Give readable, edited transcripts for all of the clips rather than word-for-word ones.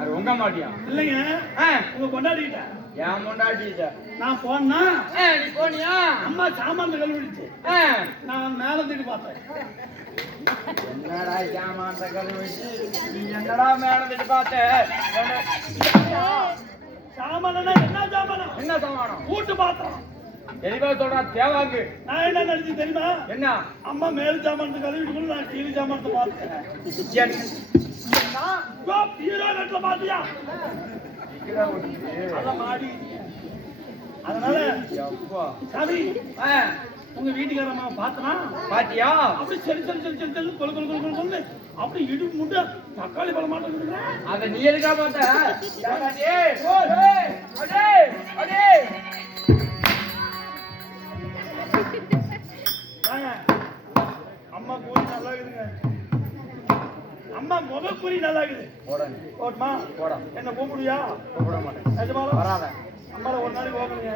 அது உங்க மாட்டியா? இல்லைங்க, உங்க கொண்டாடிட்ட. ஏன் கொண்டாடிட்ட? நான் போனா நீ போனியா? அம்மா சாமான் கழுவிடுச்சு. நான் மேலத்துக்கு பார்த்தேன். என்னடா சாமான் கழுவிடுச்சு? நீ என்னடா மேலத்துக்கு பார்த்த? சாமானா என்ன சாமானம்? என்ன சாமானம்? கூட்டு பாத்திரம். தெளிவா சொல்றா தேவாக்கு. நான் என்ன நினைச்சு தெரியுமா? என்ன? அம்மா மேல் சாமானத்தை கழுவிட்டு நான் கீழ் சாமானத்தை பார்த்தேன். பாத்தியா? மாடி. அதனால சாமி உங்க வீட்டுக்காரம்மா பார்த்தனா பாத்தியா? அப்படி சரி சரி சரி சரி சரி கொல் கொல் கொல் கொல் கொல் அப்படி இடுப்பு முட்டை தக்காளி பழம் மாட்டேங்குது. அத நீ எதுக்கா பார்த்த? அம்மா கூலி நல்லா இருக்குதுங்க. அம்மா முத கூலி நல்லா இருக்குது. போட்டுமா போட. என்ன கூப்பிடுயா? கூப்பிட மாட்டேன். நிஜமாலும் வராத. அம்மால ஒரு நாளைக்கு போகணுங்க.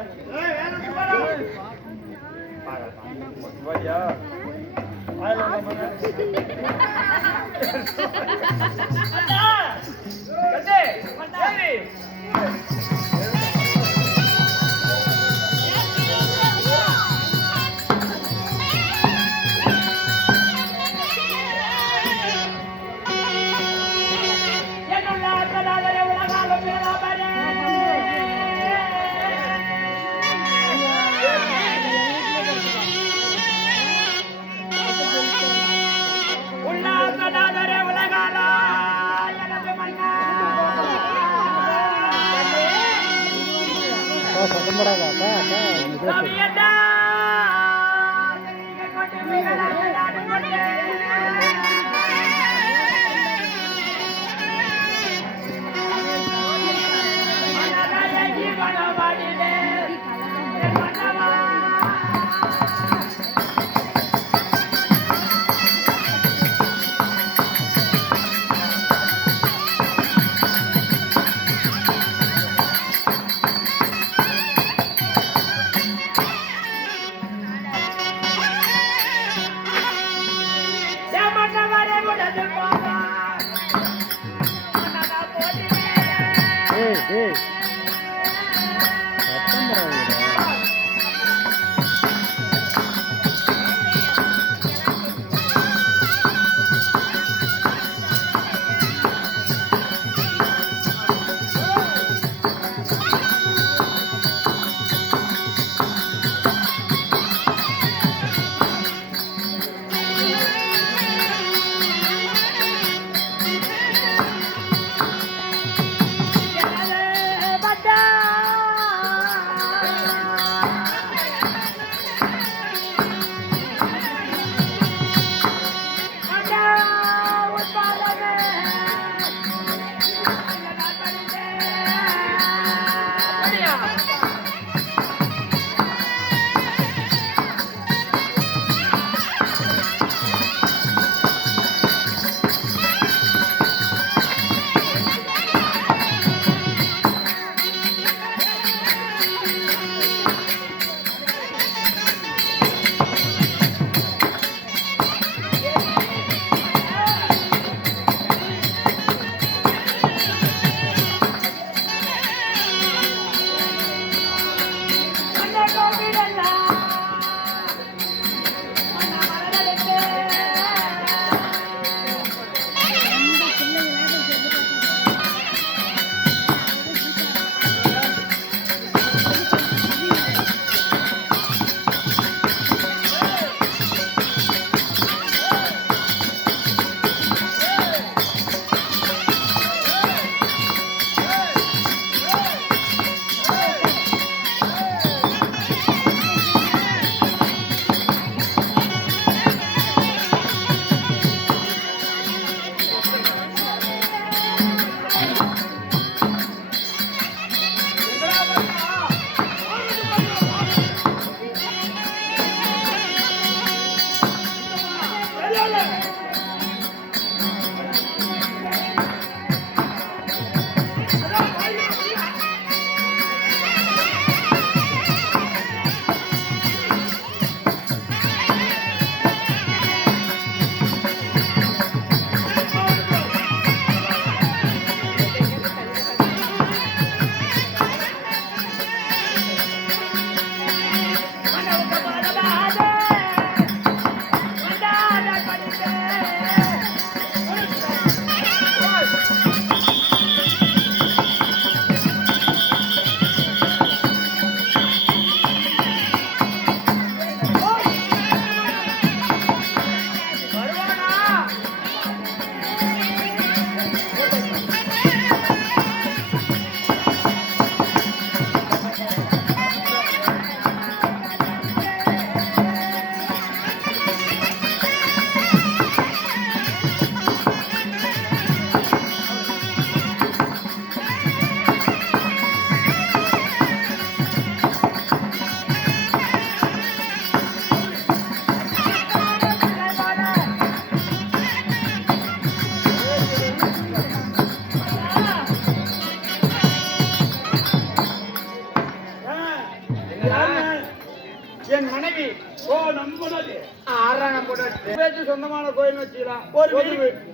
சொந்தமான கோயில் வச்சுக்கலாம்.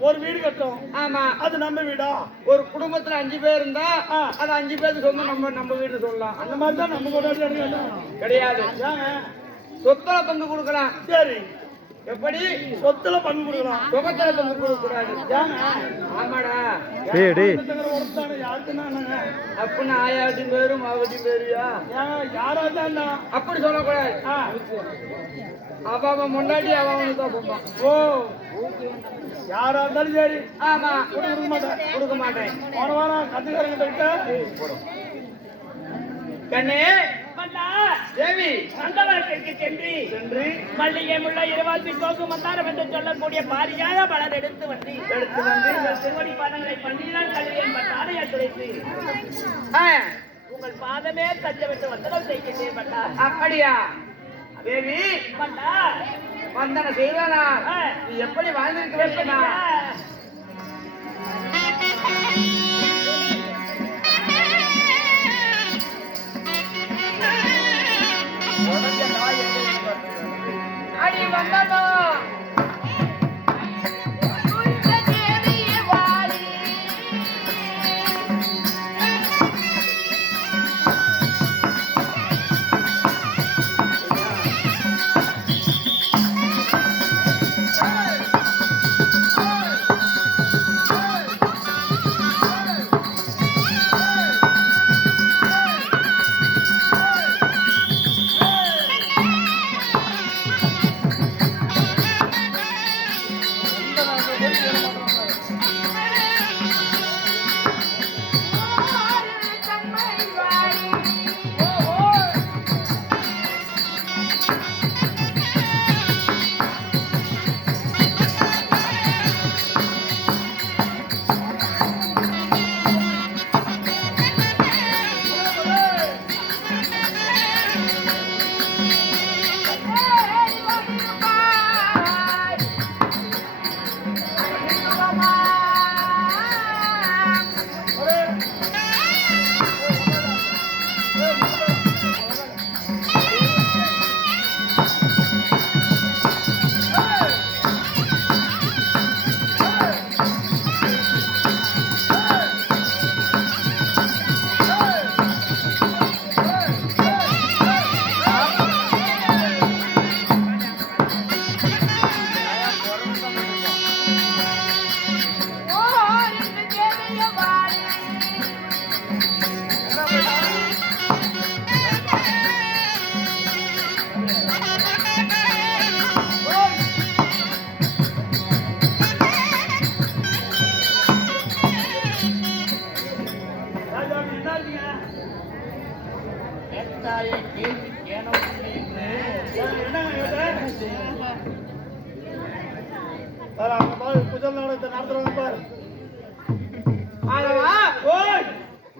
ஒரு வீடு கட்டும். ஆமா, அது நம்ம வீடா? ஒரு குடும்பத்துல 5 பேர் இருந்தா அது 5 பேருக்கு சொந்தம். நம்ம வீடு சொல்லலாம். அந்த மாதிரி தான் நம்ம கூட கிடையாது. சொத்துல பங்கு கொடுக்கலாம். சரி, எப்படி சொத்துல பங்கு கொடுக்கலாம், சுகத்துல பங்கு கொடுக்க கூடாது. ஆமாடா, அப்படின்னு ஆயாட்டின் பேரும் மாவட்டின் பேருயா யாராவது அப்படி சொல்லக்கூடாது. அவன் முன்னாடி அவனுக்கு தான் போவான். ஓ, யாரா இருந்தாலும் சரி. ஆமா, கொடுக்க மாட்டேன். போன வாரம் கத்துக்காரங்கிட்ட விட்ட கண்ணே தேவி சங்கவாட்டிற்கு சென்று மல்லிகை முல்லை இருவாசி கோக்கு மந்தாரம் என்று சொல்லக்கூடிய பாரியாக பலர் எடுத்து வந்து திருவடி பாதங்களை பண்ணினால் கல்வியன் பட்டாரையை துடைத்து உங்கள் பாதமே தஞ்ச விட்டு வந்தனம் செய்கின்றேன் பட்டா. அப்படியா தேவி? பட்டா வந்தன செய்வானா? நீ எப்படி வாழ்ந்திருக்க வேண்டுமா? அடி வந்தனோ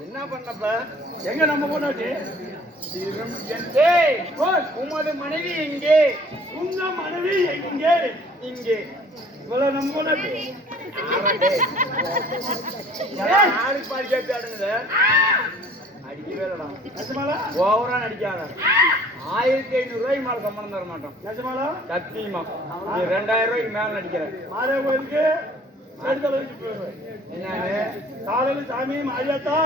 என்ன பண்ணப்ப? எங்க நம்ம போனாச்சு? உமது மனைவி எங்கே? உங்க மனைவி எங்கே? இங்கே. இவ்வளவு நம்ம போனாச்சு. ஆளுக்கு பாதி கேட்டு அடங்குது. அடிக்கவே இல்லடா. நிஜமாலா? ஓவரா நடிக்காத. 1500 ரூபாய்க்கு மேல சம்பளம் தர மாட்டோம். நிஜமாலா? சத்தியமா. நீ 2000 ரூபாய்க்கு மேல நடிக்கிற. மாரியா கோயிலுக்கு என்னன்னு காலையில சாமி மாரியாத்தா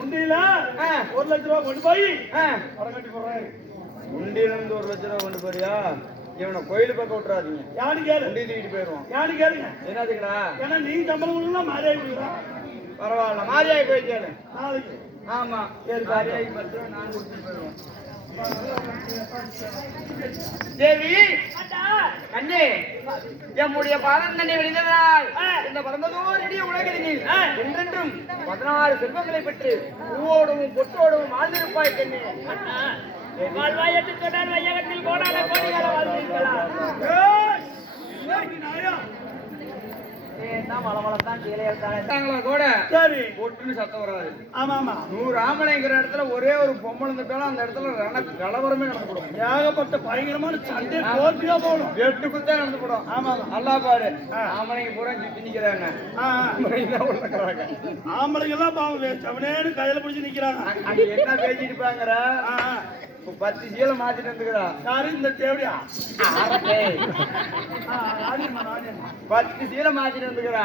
உண்டியில 1 லட்சம் ரூபாய் கொண்டு போய் படம் கட்டி போடுறாரு. உண்டியிலிருந்து 1 லட்சம் ரூபாய் கொண்டு போறியா? இவனை கோயிலு பக்கம் விட்டுறாதீங்க. யாரு கேளு? உண்டி தூக்கிட்டு போயிடுவோம். யாரு கேளுங்க? என்னதுக்குடா? ஏன்னா நீ சம்பளம் கொடுக்கலாம் மாரியாய் கொடுக்குறான். பரவாயில்ல, மாரியாய் போய் கேளு. நாளைக்கு. ஆமா, சரி, மாரியாய்க்கு 10 ரூபாய் நான் கொடுத்துட்டு போயிடுவோம். தேவி கண்ணே, எம்முடைய பாதம் தன்னை வெளிந்ததால் இந்த பரமதோரடிய உலகில் என்றென்றும் 16 செல்வங்களை பெற்று பூவோடவும் பொட்டோடவும் வாழ்ந்திருப்பாய் கண்ணே. வாழ்வாயத்து தொடர் வையகத்தில் கோடான கோடிகால வாழ்ந்திருக்கலாம். சத்தம் வராது. ஆமா ஆமா, 100 ஆம்பளைங்கிற இடத்துல ஒரே ஒரு பொம்பளை இருந்தாலும் அந்த இடத்துல கலவரமே நடந்துடும். ஏகப்பட்ட பயங்கரமான சண்டை போட்டியா போடும். 8 குத்தே நடந்து போடும். ஆமா, நல்லா பாரு. ஆம்பளைங்க பூரா சுத்தி நிக்கிறாங்க. ஆம்பளைங்க எல்லாம் பாவம் அவனேன்னு கையில பிடிச்சு நிக்கிறாங்க. என்ன பேசிட்டு இருப்பாங்கற? இப்ப 10 சீலை மாத்திட்டு வந்துக்கிறா. யாரு இந்த தேவடியா? டேய், ராணியம்மா, ராணியம்மா. 10 சீலை மாத்திட்டு வந்துக்கிறா.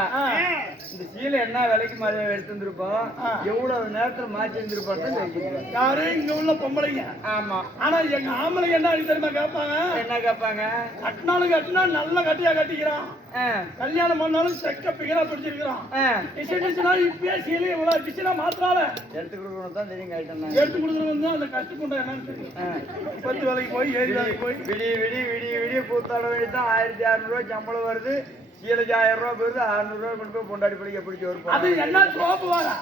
இந்த சீலை என்ன விலைக்கு மாதிரி எடுத்து வந்திருப்போம், எவ்வளவு நேரத்துல மாத்தி வந்திருப்பான்னு தெரிஞ்சுக்கிறேன். யாரு இங்க உள்ள பொம்பளைங்க? ஆமா. ஆனா எங்க ஆம்பளைங்க என்ன தெரியுமா கேட்பாங்க? என்ன கேட்பாங்க? கட்டினாலும் கட்டினா நல்ல கட்டியா கட்டிக்கிறான், கல்யாணம் பண்ணாலும் செக்க பிகரா பிடிச்சிருக்கிறான். டிசைனா இப்பயே சீலை இவ்வளவு டிசைனா மாத்திரால எடுத்து கொடுக்கணும் தான் தெரியும். கேட்டேன் எடுத்து கொடுக்குறது அந்த கஷ்டப்பண்ட என்னன்னு தெரியும். 10 வேலைக்கு போய் 7 வேலைக்கு போய் விடிய விடிய விடிய விடிய கூத்தாட வேண்டியதான். 1600 சம்பளம் வருது, சீலைக்கு 1000 ரூபாய் போயிருது. 600 கொண்டு போய் பொண்டாடி படிக்க பிடிச்சி வருப்போம். அது என்ன சோப்பு வாரா?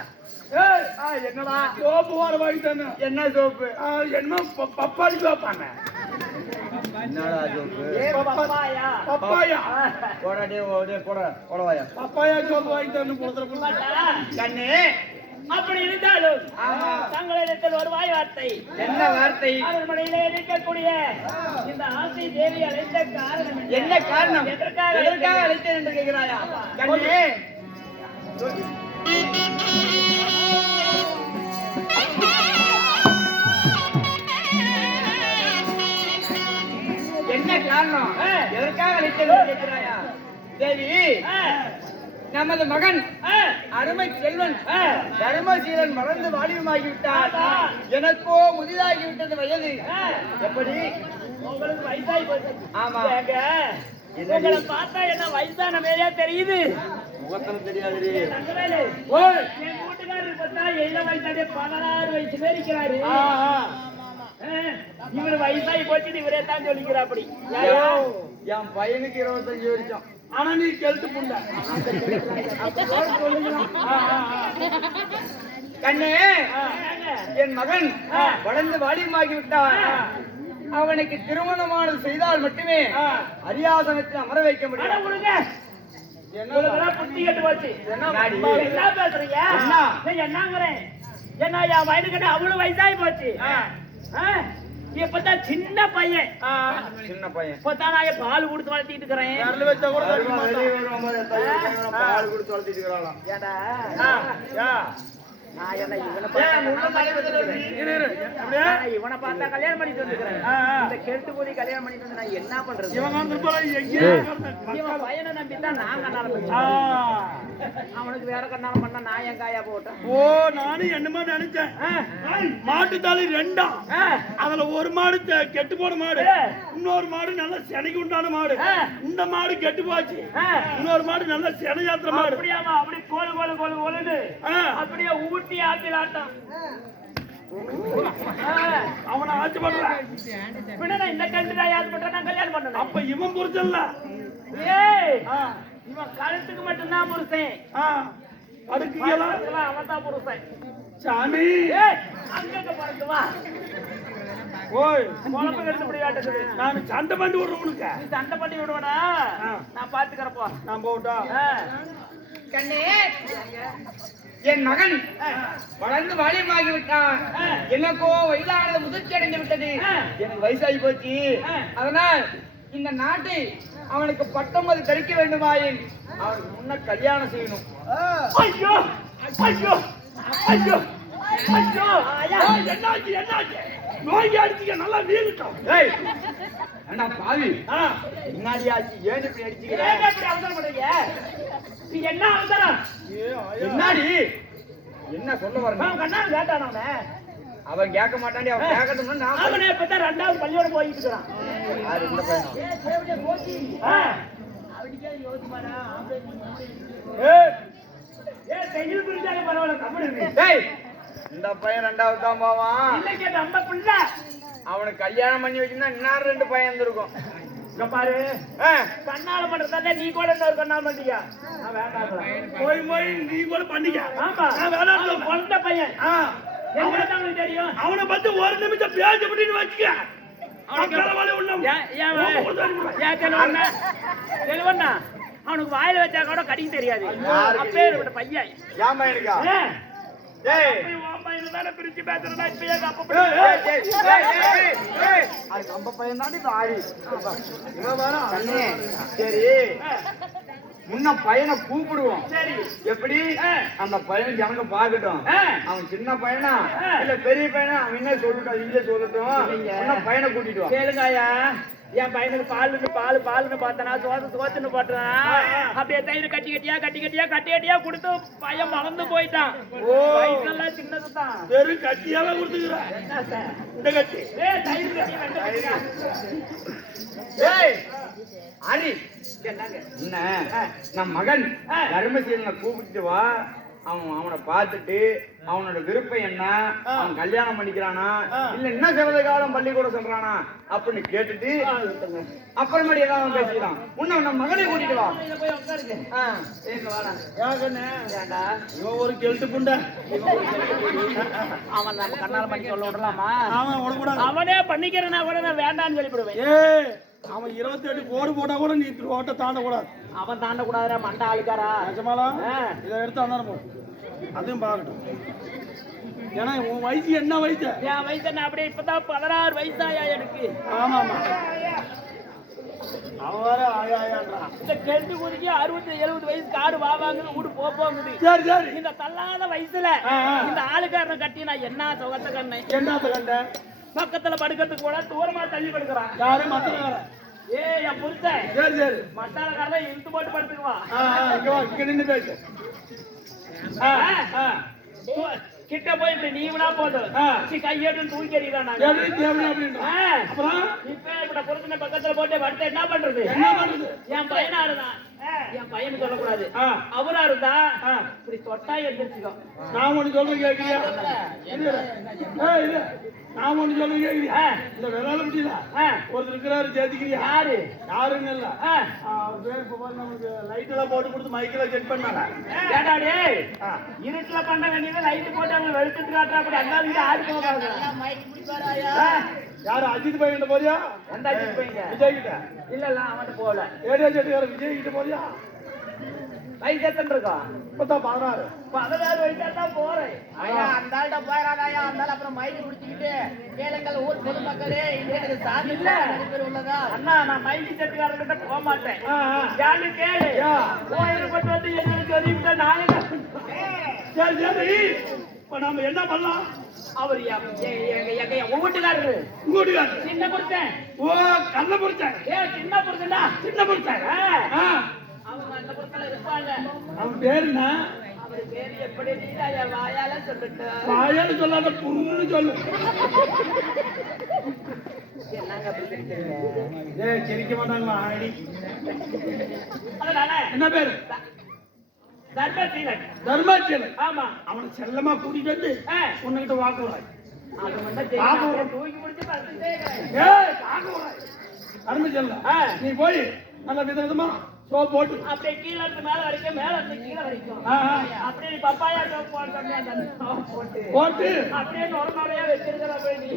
என்னடா சோப்பு வார வாங்கி தானே. என்ன சோப்பு? என்ன பப்பாளி சோப்பாங்க? என்னடா சோப்பு? பப்பாயா. பப்பாயா. போடா டே போடா போடவாயா. பப்பாயா சோப்பு வாங்கி தானே கொடுத்துற கண்ணு. அப்படி இருந்தாலும் தங்களிடத்தில் ஒரு வாய் வார்த்தை. என்ன வார்த்தை? அரண்மனையிலே இருக்கக்கூடிய இந்த ஆசை தேவி அழைத்த காரணம் என்ன காரணம்? எதற்காக அழைத்தேன் என்று கேட்கிறாயா? கண்ணே, என்ன காரணம்? எதற்காக அழைத்தேன் என்று கேட்கிறாயா? தேவி, நமது மகன் அருமை செல்வன் தர்மசீலன் மறந்து வாலிபமாகிவிட்டார். எனக்கோ முதிதாகிவிட்டது வயது. எப்படி? உங்களுக்கு வயசாகி போச்சு. ஆமா. உங்களை பார்த்தா என்ன வயசான மாதிரியா தெரியுது? முகத்துல தெரியாது. தங்கவேலு, என் கூட்டுக்காரருக்கு பார்த்தா இளம் வயசாலே 16 வயசு பேர் இருக்கிறாரு. இவரு வயசாகி போச்சு, இவரே தான் சொல்லிக்கிறாப்படி. என் பையனுக்கு 25 வருஷம். ஆனா நீ கெழுத்து புண்ட. கண்ணே, என் மகன் வளர்ந்து வாலிபமாகி விட்டான். அவனுக்கு திருமணமானது செய்தால் மட்டுமே அரியாசனத்தில் அமர வைக்க முடியும். புத்தி கட்டு போச்சு. என்ன பேசுறீங்க? என்னங்கிறேன்? என்ன என் வயதுக்கிட்ட அவ்வளவு வயசாகி போச்சு. இப்பதான் சின்ன பையன். சின்ன பையன் இப்பதான் நான் பால் கொடுத்து வளர்த்திட்டு இருக்கிறேன். வச்சா கூட பால் கொடுத்து வளர்த்திட்டு இருக்கிறாளாம். ஏடா நான் என்ன இவனை பார்த்தா கல்யாணம் பண்ணிட்டு வந்துக்கிறேன். இந்த கெட்டு போய் கல்யாணம் பண்ணிட்டு வந்து நான் என்ன பண்றது? இவன் பையனை நம்பித்தான் நான் கண்ணாலம் பண்ணேன். அவனுக்கு வேற கண்ணாலம் பண்ணா நான் என் காயா போட்டேன். ஓ, நானும் என்னமா நினைச்சேன். மாட்டு தாலி 2. அதுல ஒரு மாடு கெட்டு போன மாடு, இன்னொரு மாடு நல்ல செனைக்கு உண்டான மாடு. இந்த மாடு கெட்டு போச்சு, இன்னொரு மாடு நல்ல செனை யாத்திர மாடு. அப்படியாமா? அப்படி கோலு கோலு கோலு கோலுன்னு அப்படியே ஊட்டி ஆட்டில் ஆட்டம். அவனை ஆட்சி பண்றான். இந்த கண்டு யாரு பண்ற நான் கல்யாணம் பண்ணணும். அப்ப இவன் புரிச்சல்ல. ஏய், இவன் கழுத்துக்கு மட்டும்தான் புருஷன். அடுக்கலாம் அவன் தான் புருஷன். சாமி, அங்க பாருங்க வா. ஓய், குழம்பு எடுத்து முடியாட்டுக்குது. நான் சண்டை பண்ணி விடுறேன் உனக்கு. நீ சண்டை பண்ணி விடுவனா? நான் பாத்துக்கிறப்போ நான் போட்டா. கண்ணே, என் மகன் வளர்ந்து வாலிபமாகி விட்டான். எனக்கோ வயதானது முதிர்ச்சி அடைந்து விட்டது. எனக்கு வயசாகி போச்சு. அதனால் இந்த நாட்டை அவனுக்கு 19 கழிக்க வேண்டுமாயின் அவனுக்கு முன்ன கல்யாணம் செய்யணும். ஐயோ ஐயோ ஐயோ ஐயோ! என்னாச்சு என்னாச்சு? நோய் அடிச்சுக்க நல்லா வீழ்த்தோம். ஏய், அண்ணா பாவி, முன்னாடி ஆச்சு. ஏன் இப்படி அடிச்சுக்கிற? அவசரம் பண்றீங்க? நீ என்ன அவசரம்? முன்னாடி என்ன சொல்ல வரணும்? கண்ணா கேட்டான் அவன். அவன் கேட்க மாட்டாண்டி. அவன் கேட்கணும்னா நான் அவனே இப்பதான் 2வது பள்ளியோட போயிட்டு இருக்கிறான். யாரு இந்த பையன்? செய்தி புரிஞ்சாங்க பரவாயில்ல. கம்பெனி டேய், இந்த பையன் 2வது தான் போவான். இன்னைக்கு நம்ம பிள்ளை அவனுக்கு கல்யாணம் பண்ணி வச்சிருந்தா இன்னும் 2 பையன் இருந்திருக்கும். பாரு, கண்ணால பண்றதா நீ கூட இன்னொரு கண்ணால பண்ணியா? போய் போய் நீ கூட பண்ணிக்க. ஆமா, குழந்தை பையன் எங்களுக்கு தெரியும். அவனை பத்தி ஒரு நிமிஷம் பேச முடியும்னு வச்சுக்க. அவனுக்கு வாயில வச்சா கூட கடிக்க தெரியாது. அப்பேற்பட்ட பையன். ஏன் பையனுக்கா? பிரிச்சு பேசுறா நம்ம பையன் தாண்டி ஆடி. சரி, முன்ன பையனை கூப்பிடுவோம். சரி. எப்படி அந்த பையன் ஜனங்க பாக்கட்டும், அவன் சின்ன பையனா இல்ல பெரிய பையனா அவன் என்ன சொல்லட்டும், இங்கே சொல்லட்டும். முன்ன பையனை கூட்டிட்டு வா. கேளுங்கய்யா, என் பையனுக்கு பாலுன்னு பார்த்தனா, சோத்துன்னு பார்த்தனா, அப்படியே தயிர் கட்டி கட்டியா கொடுத்து பையன் மறந்து போயிட்டான். வயசெல்லாம் சின்னதுதான். வெறும் கட்டியால கொடுத்துக்கிறேன். இந்த கட்டி தயிர் கட்டி வெண்டை. ஏய் அரி என்ன, நம் மகன் தர்மசீலனை கூப்பிட்டு வா. அவனை பார்த்துட்டு அவனோட விருப்பம் என்ன, அவன் கல்யாணம் பண்ணிக்கிறானா இல்ல என்ன சிறந்த காலம் பள்ளிக்கூடம் சொல்றானா அப்படின்னு கேட்டுட்டு அப்புறமேடி ஏதாவது பேசிக்கலாம். முன்ன நம்ம மகனை கூட்டிட்டு வா. ஒரு கெல்ட்டு புண்டை அவன் நம்ம கண்ணால பண்ணி சொல்ல விடலாமா? அவன் விடக்கூடாது. அவனே பண்ணிக்கிறேன்னா கூட நான் வேண்டான்னு சொல்லிவிடுவேன். அவன் 28 கோடு போட்டா கூட நீ ஓட்ட தாண்ட கூடாது. அவன் தாண்ட கூடாதுடா மண்டை ஆளுக்காரா. நிஜமாலா இதை எடுத்து அந்தான போ, அதையும் பார்க்கட்டும். ஏன்னா உன் வயசு என்ன வயசு? என் வயசு என்ன அப்படியே இப்பதான் 16 வயசாயா எனக்கு. ஆமா ஆமா, அவன் வேற ஆயான்றான். இந்த கெண்டு குதிக்கு 60-70 வயசு காடு வாங்குது வீடு போகுது. சரி சரி, இந்த தள்ளாத வயசுல இந்த ஆளுக்காரனை கட்டி நான் என்ன சுகத்தை கண்ணை என்னத்த கண்ட? பக்கத்துல படுக்கிறதுக்கு கூட தூரமா தள்ளி படுக்கிறான். யாரு மத்தக்காரன்? என் புருஷன் சரி சரி, மட்டாளக்காரன் இழுத்து போட்டு படுத்துக்குவான். இங்க வா, இங்க நின்று பேசு. கிட்ட போய் இப்படி நீவனா போதும் கையேட்டு தூக்கி எறிகிறான். அப்புறம் இப்ப இப்ப புருஷனை பக்கத்துல போட்டு படுத்த என்ன பண்றது? என்ன பண்றது? என் பையனா இருந்தான், என் பையனு சொல்லக்கூடாது, அவரா இருந்தா இப்படி தொட்டா எந்திரிச்சுக்கோ. நான் ஒண்ணு சொல்றேன் கேக்குறியா? நான் ஒண்ணு சொல்றேன் கேக்குறியா? இந்த விரால முடியல ஒருத்தர் இருக்கிறாரு, சேர்த்துக்கிறியா? யாரு? யாருன்னு இல்ல, அவர் பேர் இப்ப பாரு, நமக்கு லைட் எல்லாம் போட்டு கொடுத்து மைக்கெல்லாம் செக் பண்ணாங்க. ஏடாடே இருட்டுல பண்ண வேண்டியது லைட் போட்டு அவங்க வெளுத்துட்டு காட்டுறா. அப்படி அண்ணாங்க ஆடி போவாங்க. யாரு? அஜித் பையன் கிட்ட போறியா? எந்த அஜித் பையங்க? விஜய் கிட்ட இல்ல இல்ல, அவன் போகல. ஏரியா செட்டுக்கார விஜய் கிட்ட போறியா? வயசு எத்தனை இருக்கோம்? இப்பதான் 16. 16 வயசா தான் போறேன். ஐயா அந்த ஆள்கிட்ட போயிடாதாயா, அந்த ஆள் அப்புறம் மைக்கு குடிச்சுக்கிட்டு கேளுங்கள் ஊர் பொதுமக்களே, இது எனக்கு சாமி இல்ல பேர் உள்ளதா. அண்ணா நான் மைக்கு செட்டுக்காரங்கிட்ட போக மாட்டேன். யாரு கேளு, கோயிலுப்பட்டு வந்து எங்களுக்கு சொல்லிவிட்ட நாயக. சரி சரி, இப்ப நாம என்ன பண்ணலாம்? அவர் எங்க வீட்டுக்காரரு, உங்க வீட்டுக்காரரு சின்ன புருஷன். ஓ, கண்ண புடிச்சேன். சின்ன புருஷன்டா, சின்ன புடிச்சேன். அவங்க அந்த புறத்துல இருப்பாங்க. அவன் பேரு என்ன? அவர் பேரு எப்படி நீராயா வாயால சொல்லிட்டு வாயால சொல்லாத, புண்ணு சொல்லு. என்னங்க அப்படி சொல்றீங்க? சிரிக்க மாட்டாங்களா? ஆடி அதனால என்ன பேரு? தர்மசீலன். தர்மாச்சலன். ஆமா, அவனை செல்லமா கூட்டிட்டு வந்து உன்கிட்ட வாக்குறாய். அது வந்து தூக்கி முடிச்சு படுத்துட்டே தர்மச்சல்ல, நீ போய் நல்ல விதமா சோப் போட்டு அப்படியே கீழே இருந்து மேல வரைக்கும், மேல இருந்து கீழே வரைக்கும் அப்படியே நீ பப்பாயா சோப் போட்டு போட்டு அப்படியே நொறையா வச்சிருக்கிற போய் நீ